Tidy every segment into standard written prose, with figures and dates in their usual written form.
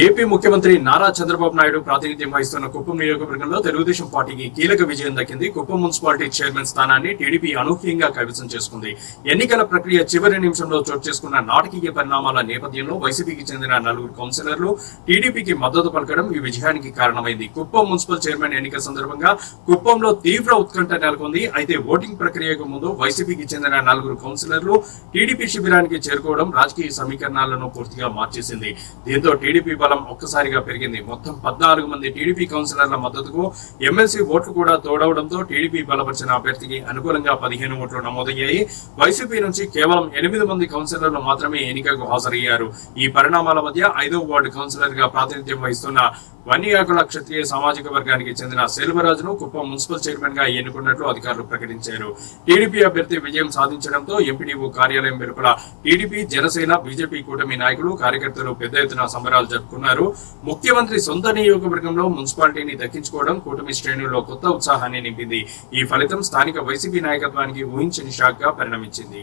AP ముఖ్యమంత్రి నారా చంద్రబాబు నాయుడు ప్రాతినిధ్యం వహిస్తున్న కుప్పం నియోజకవర్గంలో తెలుగుదేశం పార్టీకి కీలక విజయం దక్కింది. కుప్పం మున్సిపాలిటీ చైర్మన్ స్థానాన్ని టీడీపీ అనూహ్యంగా కైవసం చేసుకుంది. ఎన్నికల ప్రక్రియ చివరి నిమిషంలో చోటు చేసుకున్న నాటకీయ పరిణామాల నేపథ్యంలో వైసీపీకి చెందిన 4 కౌన్సిలర్లు టీడీపీకి మద్దతు పలకడం ఈ విజయానికి కారణమైంది. కుప్పం మున్సిపల్ చైర్మన్ ఎన్నిక సందర్భంగా కుప్పంలో తీవ్ర ఉత్కంఠ నెలకొంది. అయితే ఓటింగ్ ప్రక్రియకు ముందు వైసీపీకి చెందిన 4 కౌన్సిలర్లు టీడీపీ శిబిరానికి చేరుకోవడం రాజకీయ సమీకరణాలను పూర్తిగా మార్చేసింది. దీంతో టీడీపీ బలం ఒక్కసారిగా పెరిగింది. మొత్తం 14 మంది టీడీపీ కౌన్సిలర్ల మద్దతుకు ఎమ్మెల్సీ ఓట్లు కూడా తోడవడంతో టీడీపీ బలపరిచిన అభ్యర్థికి అనుకూలంగా 15 ఓట్లు నమోదయ్యాయి. వైసీపీ నుంచి కేవలం 8 మంది కౌన్సిలర్లు మాత్రమే ఎన్నికకు హాజరయ్యారు. ఈ పరిణామాల మధ్య 5వ వార్డు కౌన్సిలర్ గా ప్రాతినిధ్యం వహిస్తున్న వన్యాకుల క్షత్రియ సామాజిక వర్గానికి చెందిన సెల్వరాజును కుప్పం మున్సిపల్ చైర్మన్ గా ఎన్నుకున్నట్లు అధికారులు ప్రకటించారు. టీడీపీ అభ్యర్థి విజయం సాధించడంతో ఎంపీడీఓ కార్యాలయం వెలుపల టీడీపీ, జనసేన, బీజేపీ కూటమి నాయకులు, కార్యకర్తలు పెద్ద ఎత్తున సంబరాలు జరుపుకున్నారు. ముఖ్యమంత్రి సొంత నియోజకవర్గంలో మున్సిపాలిటీని దక్కించుకోవడం కూటమి శ్రేణుల్లో కొత్త ఉత్సాహాన్ని నింపింది. ఈ ఫలితం స్థానిక వైసీపీ నాయకత్వానికి ఊహించని షాక్ గా పరిణమించింది.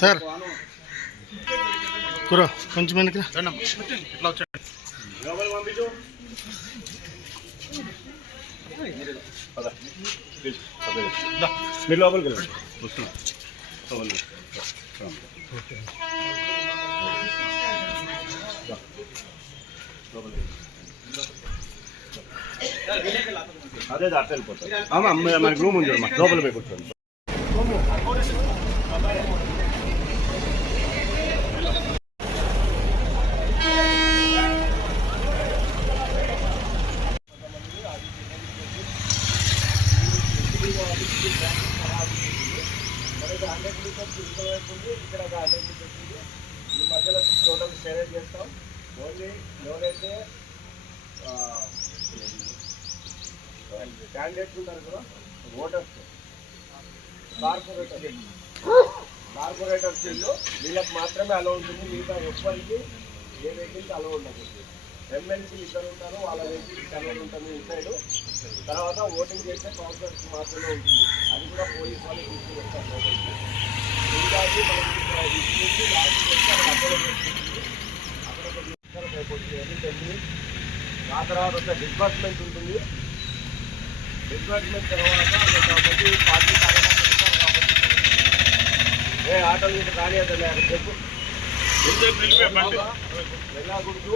సార్ కూర కొంచెం వెనక్కి ఇట్లా వచ్చాడు. మీరు లోపలికి వెళ్ళండి. వస్తున్నా అదే అట్లా వెళ్ళిపోతారు. మనకి రూమ్ ఉంది, లోపల పోయి కూర్చోండి. మనకి 100 లీటర్స్ ఇంకోవైపు ఇక్కడ ఒక 100 లీటర్స్ ఉంది. ఈ మధ్యలో టోటల్ స్టేరేజ్ చేస్తాం. ఓన్లీ ఎవరైతే క్యాండిడేట్స్ ఉంటారు కదా, ఓటర్స్, కార్పొరేటర్స్ వీళ్ళకి మాత్రమే అలో ఉంటుంది. మిగతా ఎవ్వరికి ఏ వెహికల్కి అలో ఉండదు. ఎమ్మెల్సీలు ఇద్దరు ఉంటారు, వాళ్ళ వెహికల్కి అలో ఉంటుంది ఇన్సైడ్. తర్వాత ఓటింగ్ చేసే కౌన్సిలర్స్ మాత్రమే ఉంటుంది. అది కూడా పోలీస్ వాళ్ళు తీసుకుని వస్తారు లోపలికి. ఇంకాకి మనకి తీసుకుంటే లాస్ట్ చేస్తే అక్కడ అయిపోతుంది. ఆ తర్వాత ఒక డిస్బర్స్మెంట్ ఉంటుంది. డిస్బర్స్మెంట్ తర్వాత కాబట్టి పార్టీ కార్యకర్తలు ఉంటారు కాబట్టి ఆటోలు ఇంకా కానీ అదే చెప్పు వెళ్ళకూడదు.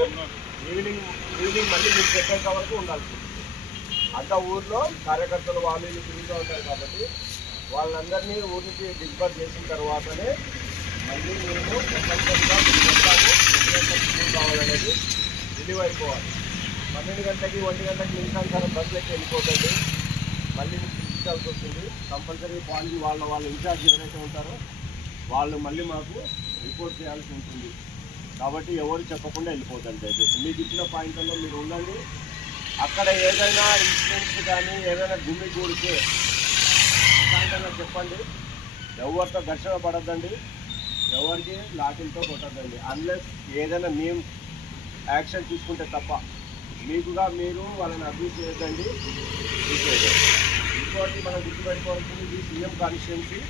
ఈవినింగ్ మళ్ళీ మీకు చెప్పేంత వరకు ఉండాల్సింది. అంత ఊర్లో కార్యకర్తలు వాళ్ళు తిరుగుతూ ఉంటారు కాబట్టి వాళ్ళందరినీ ఊరి నుంచి డిస్బర్స్ చేసిన తర్వాతనే మళ్ళీ మేము కావాలనేది రిలీవ్ అయిపోవాలి. 12 గంటలకి 1 గంటలకి నిమిషానుసారం బస్సులు ఎక్కి వెళ్ళిపోతుంది. మళ్ళీ పిలిపించాల్సి వస్తుంది. కంపల్సరీ పాలింగ్ వాళ్ళ ఇన్ఛార్జ్ ఎవరైతే ఉంటారో వాళ్ళు మళ్ళీ మాకు రిపోర్ట్ చేయాల్సి ఉంటుంది. కాబట్టి ఎవరు చెప్పకుండా వెళ్ళిపోతుంది. దయచేసి మీకు ఇచ్చిన పాయింట్లలో మీరు ఉండండి. అక్కడ ఏదైనా ఇన్సిడెంట్స్ కానీ ఏదైనా గుమ్మి కూడితే ప్రశాంతంగా చెప్పండి. ఎవరితో ఘర్షణ పడద్దండి, ఎవరికి లాఠీలతో కొట్టద్దండి. అన్లెస్ ఏదైనా మేము యాక్షన్ తీసుకుంటే తప్ప మీకుగా మీరు వాళ్ళని అబ్యూజ్ చేయొద్దండి. ఇంకోటి మనం గుర్తుపెట్టుకోవాల్సింది, ఇది సీఎం కాన్స్టిట్యున్సీ,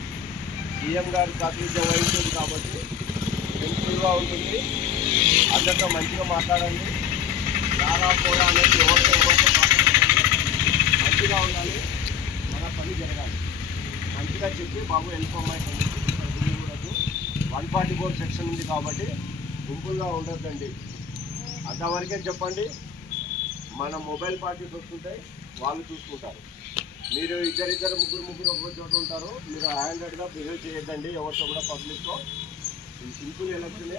సీఎం గారి ప్రాతినిధ్యం వహించేది కాబట్టి సెన్సిటివ్గా ఉంటుంది. అందరితో మంచిగా మాట్లాడండి. చాలా కూడా అనేది ఎవరితో మంచిగా ఉండాలి. మన పని జరగాలి. మంచిగా చెప్పి బాబు వెళ్ళిపోమ్మాయి పని కూడా 144 సెక్షన్ ఉంది కాబట్టి గుంపులుగా ఉండొద్దండి. అంతవరకే చెప్పండి. మన మొబైల్ పార్టీస్ వస్తుంటాయి, వాళ్ళు చూసుకుంటారు. మీరు ఇద్దరు ముగ్గురు ఒక చోట ఉంటారు. మీరు హ్యాండెడ్గా బిహేవ్ చేయొద్దండి ఎవరితో కూడా పబ్లిక్తో. సింపుల్ ఎలక్షనే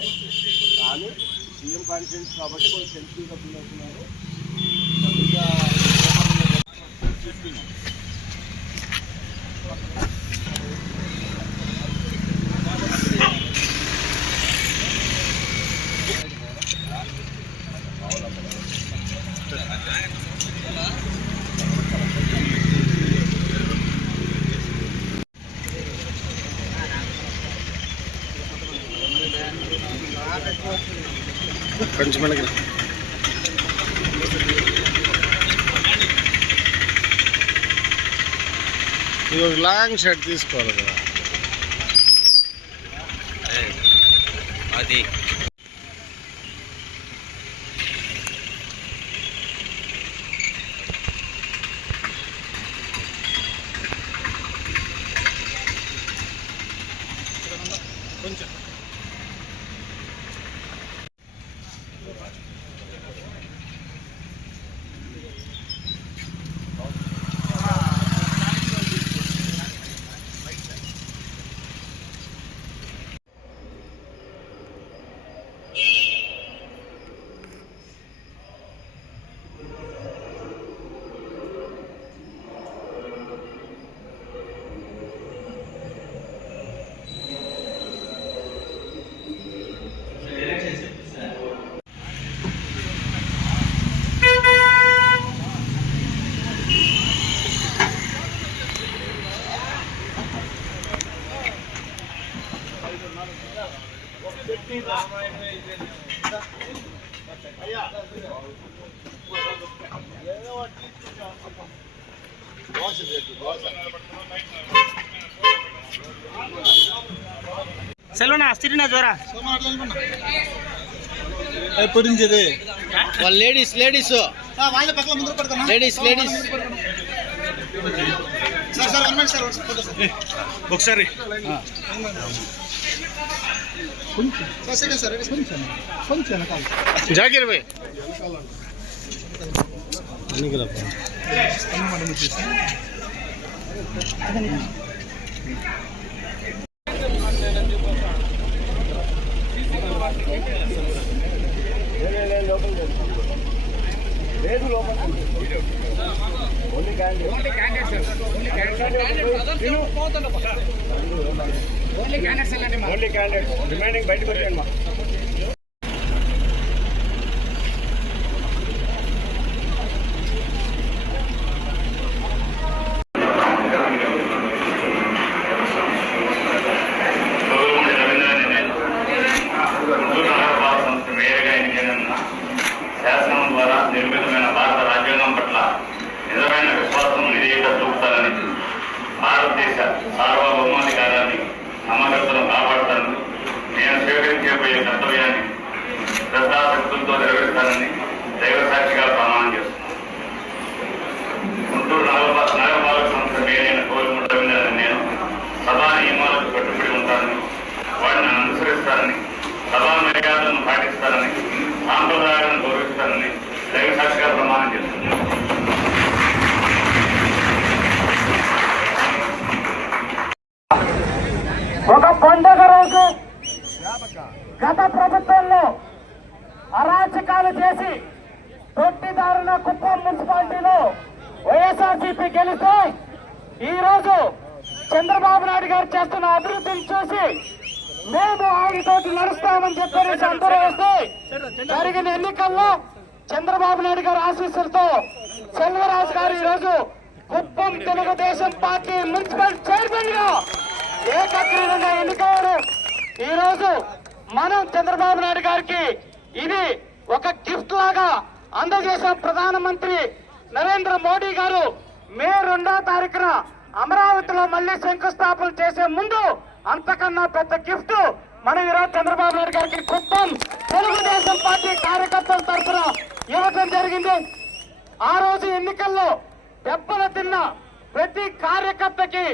కానీ సీఎం కాన్ఫిడెన్స్ కాబట్టి కొంచెం సెన్సిటివ్గా ఫీల్ అవుతున్నారు. కొంచెం ఇది ఒక లాంగ్ షర్ట్ తీసుకోవాలి కదా. అది కొంచెం సెల్వనా అస్తిరినా జోరా పొరించేది వాళ్ళు లేడీస్ వాళ్ళ పక్కన ముందు పడతాను. Ladies sir sir 1 minute sir ఒకసారి సార్ సెకండ్ సార్ కొంచెం వెనకాల జాగిర్ భాయ్ లేదు లోపల ఓన్లీ క్యాండిడేట్ రిమైనింగ్ బయటకు వచ్చాను మా శాసనం ద్వారా నిర్మితమైన భారత రాజ్యాంగం పట్ల నిజమైన విశ్వాసం నిధేయత చూపుతారని, భారతదేశ సార్వభౌమాధికారాన్ని సమగ్రతను కాపాడుతానని, నేను స్వీకరించబోయే కర్తవ్యాన్ని శ్రద్ధాశక్తులతో నెరవేరుస్తానని దైవ సాక్షిగా ప్రమాణం చేస్తున్నాను. గుంటూరు నగరపాలక సంస్థ మేయరైన కోరిముట్ట రవీంద్రని నేను సభా నియమాలకు కట్టుబడి ఉంటానని, వాటిని అనుసరిస్తానని, సభా మర్యాదలను పాటిస్తానని, సాంప్రదాయాలను గౌరవిస్తానని దైవ సాక్షిగా ప్రమాణం చేస్తున్నాను. ఒక పండుగ రోజు గత ప్రభుత్వంలో అరాచకాలు చేసి తొట్టిదారుల కుప్పం మున్సిపాలిటీలో వైఎస్ఆర్సీపీ గెలిస్తే ఈ రోజు చంద్రబాబు నాయుడు గారు చేస్తున్న అభివృద్ధిని చూసి మేము ఆయనతోటి నడుస్తామని చెప్పేసి అందరూ వస్తే జరిగిన ఎన్నికల్లో చంద్రబాబు నాయుడు గారి ఆశీస్సులతో సెల్వరాజు గారు ఈ రోజు Kuppam Telugu Desam party municipal chairman గా ఏకగ్రీవంగా ఎన్నికయ్యారు. ఈ రోజు మనం చంద్రబాబు నాయుడు గారికి ఇది ఒక గిఫ్ట్ లాగా అందజేశాం. ప్రధానమంత్రి నరేంద్ర మోడీ గారు మే 2వ తారీఖున అమరావతిలో మళ్లీ శంకుస్థాపన చేసే ముందు అంతకన్నా పెద్ద గిఫ్ట్ మనం ఈరోజు చంద్రబాబు నాయుడు గారికి కుప్పం తెలుగుదేశం పార్టీ కార్యకర్తల తరఫున ఇవ్వడం జరిగింది. ఆ రోజు ఎన్నికల్లో దెబ్బలు తిన్న ప్రతి కార్యకర్తకి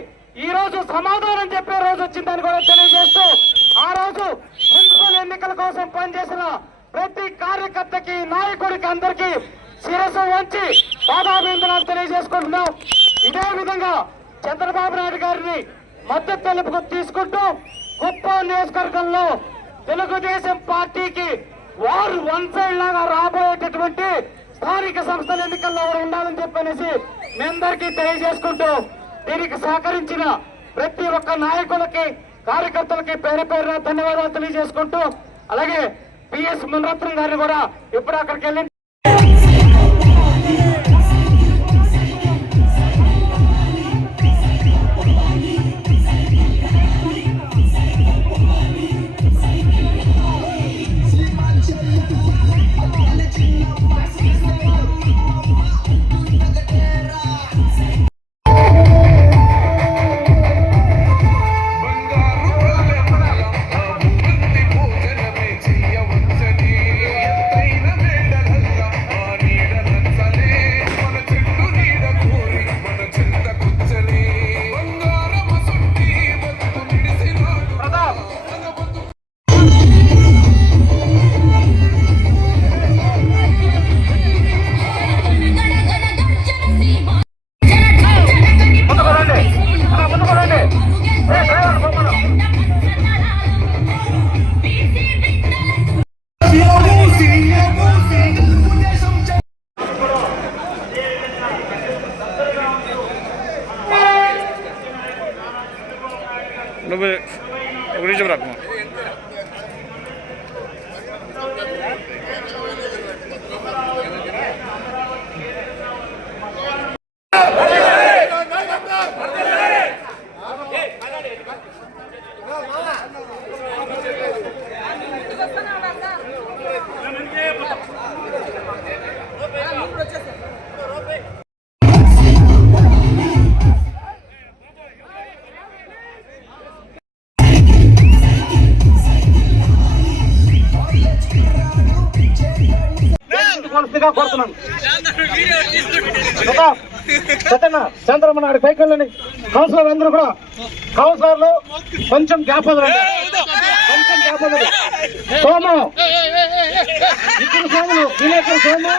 ఈ రోజు సమాధానం చెప్పే రోజు వచ్చిందని కూడా తెలియజేస్తూ, ఆ రోజు మున్సిపల్ ఎన్నికల కోసం పనిచేసిన ప్రతి కార్యకర్తకి, నాయకుడికి అందరికీ శిరస్సు వంచి పాదాభివందనాలు తెలియజేసుకుంటున్నాం. ఇదే విధంగా చంద్రబాబు నాయుడు గారిని మద్దతు తెలుపుకు తీసుకుంటూ కుప్పం నియోజకవర్గంలో తెలుగుదేశం పార్టీకి వారు వన్ సైడ్ లాగా రాబోయేటటువంటి స్థానిక సంస్థల ఎన్నికల్లో కూడా ఉండాలని చెప్పనేసి మీ అందరికీ తెలియజేసుకుంటూ, దీనికి సహకరించిన ప్రతి ఒక్క నాయకులకి, కార్యకర్తలకి పేరు పేరున ధన్యవాదాలు తెలియజేసుకుంటూ, అలాగే పిఎస్ మునరత్నం గారిని కూడా ఇప్పుడు అక్కడికి వెళ్ళి నువ్వు ఒక నిమిషం రాకు. కోరుతున్నాను. చంద్రబాబు నాయుడు సైకిల్ని కౌన్సిలర్ అందరూ కూడా కౌన్సిలర్లు కొంచెం గ్యాప్ వదలండి, కొంచెం గ్యాప్ వదలండి. సోము ఇక్కడ సోములు విలేకరు సోము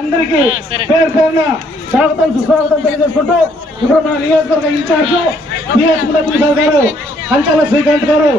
అందరికీ పేరు పేరున స్వాగతం సుస్వాగతం తెలియజేసుకుంటూ ఇప్పుడు మన నియోజకవర్గ ఇన్ఛార్జ్ పిఎస్ మురళీ గారు, కంచాల శ్రీకాంత్ గారు